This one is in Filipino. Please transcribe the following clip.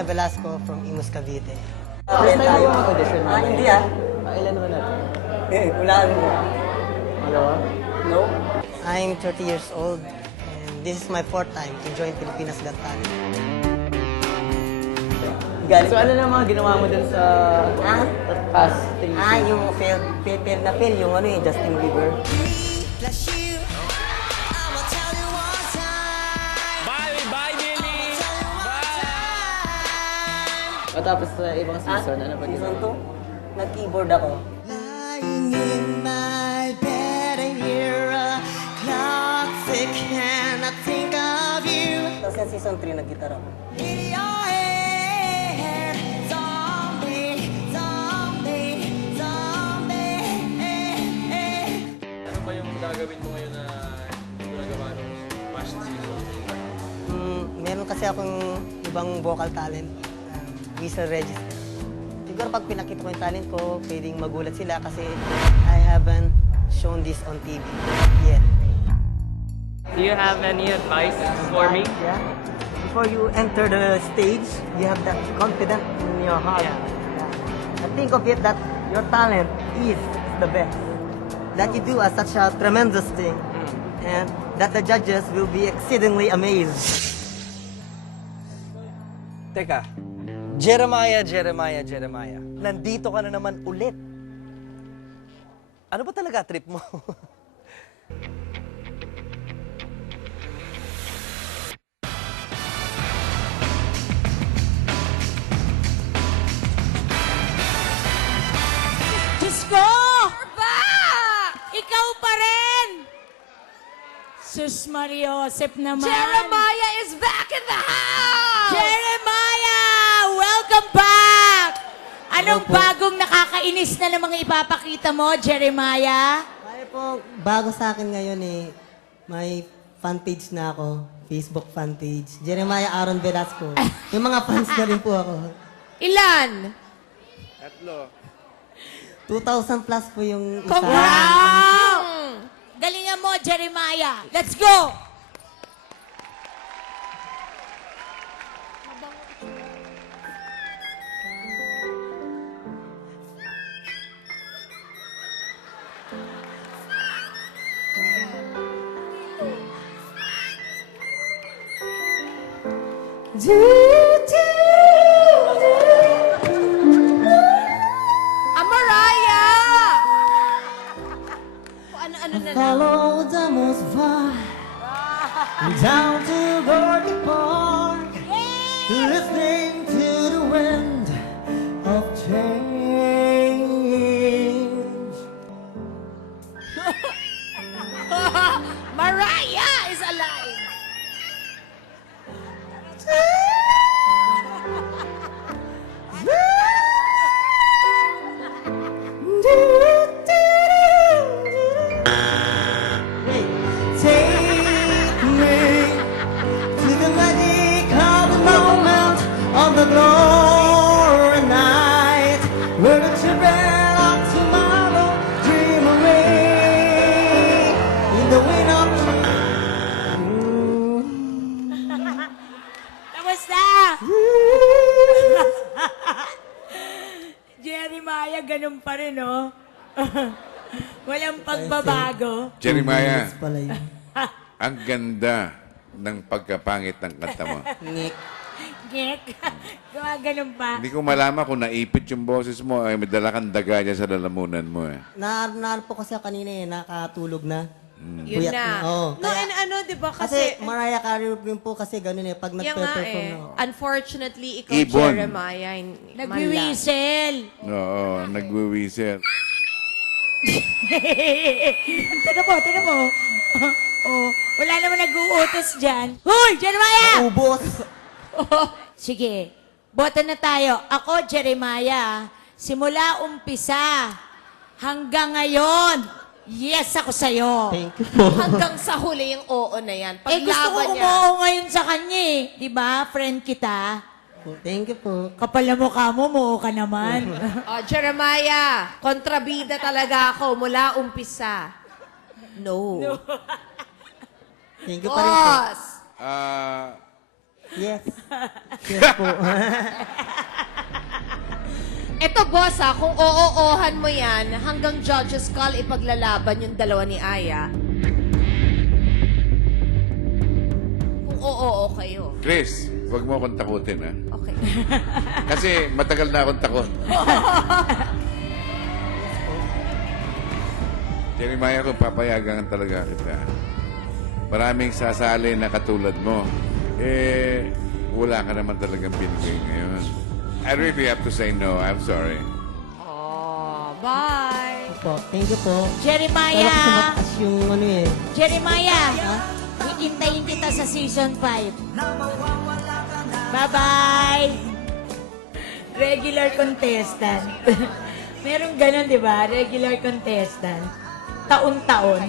Jeremiah Velasco from Imus, Cavite. First time mo mag-audition mo? Hindi ah. Ilan naman natin? Ulaan mo. Malawa? No? I'm 30 years old and this is my fourth time to join Pilipinas Got Talent. Galing. So ano na mga ginawa mo dun sa past 3 years? Yung failed na fail, yung ano eh, Justin Bieber. Matapos sa ibang season, ano ba Season ginawa? 2, nag-keyboard ako. Lying in my bed, I hear a clock tick and I think of you. Tapos sa season 3, nag-guitar ako. In your head, zombie, zombie, zombie. Ano ba yung gagawin mo ngayon na ginagawa nung past season? Meron kasi akong ibang vocal talent, whistle register. Siguro pag pinakita ko yung talent ko, pwedeng magulat sila kasi I haven't shown this on TV yet. Do you have any advice for me? Yeah. Before you enter the stage, you have that confidence in your heart. Yeah. And think of it that your talent is the best. That you do as such a tremendous thing. And that the judges will be exceedingly amazed. Teka, Jeremiah, nandito ka na naman ulit. Ano ba talaga trip mo? Diyos ko! We're back! Ikaw pa rin! Sus Mariosep naman. Jeremiah is back in the house! Jeremiah! Welcome back! Anong bagong nakakainis na ng mga ipapakita mo, Jeremiah? Kaya po, bago sa akin ngayon may fan page na ako. Facebook fan page. Jeremiah Aaron Velasco. Yung mga fans na rin po ako. Ilan? 2,000 plus po yung isa. Wow! Galingan mo, Jeremiah. Let's go! Mariah! Ano na lang? Follow the most far down to Gordy Park, listening to the wind of change. Mariah is alive! Take me to the magic of the moment of the glory night, where the children of tomorrow dream away in the wind of Tapos na! Jeremiah, ganun pa rin, oh. Walang pagbabago. Jeremiah, pala yun. ang ganda ng pagkapangit ng kanta mo. Nick. Gek. Gumaganon pa. Hindi ko malaman kung naipit yung boses mo ay may dala kang daga dyan sa lalamunan mo eh. Naan po kasi ako kanina nakatulog na. Yun Puyat na. Oo. No, and ano, di ba? Kasi Kasi, Mariah Carey rin po kasi ganun pag yan nga nag-perform eh. na. Unfortunately, ikaw, Ibon. Jeremiah, Nagwiwisel. Oo, nagwiwisel. Tignan mo. Oh, wala naman nag-uutos dyan. Hoy, Jeremiah! Ubos. Sige, boto na tayo. Ako, Jeremiah, simula umpisa hanggang ngayon, yes ako sa'yo. Thank you po. hanggang sa huli yung oo na yan. Gusto ko Paglaban niya. umuo ngayon sa kanya eh. Di ba? Friend kita. Thank you po. Kapal na mukha mo, muo ka naman. Oh, Jeremiah, kontrabida talaga ako mula umpisa. No. Thank you pa rin po. Boss! Yes. Yes po. Eto, boss, kung oo-ohan mo yan, hanggang judges call ipaglalaban yung dalawa ni Aya. Kung oo kayo. Chris, huwag mo akong takutin, ha? Okay. Kasi matagal na akong takot. Jeremiah, kung papayagan talaga kita, maraming sasali na katulad mo. Wala ka naman talagang binigay ngayon. I really have to say no. I'm sorry. Oh, bye. Po, thank you po. Jeremiah! Kala ko sumataas yung ano eh. Jeremiah! Hihintayin kita sa season 5. Bye-bye! Regular contestant. Merong ganun, di ba? Regular contestant. Taon-taon.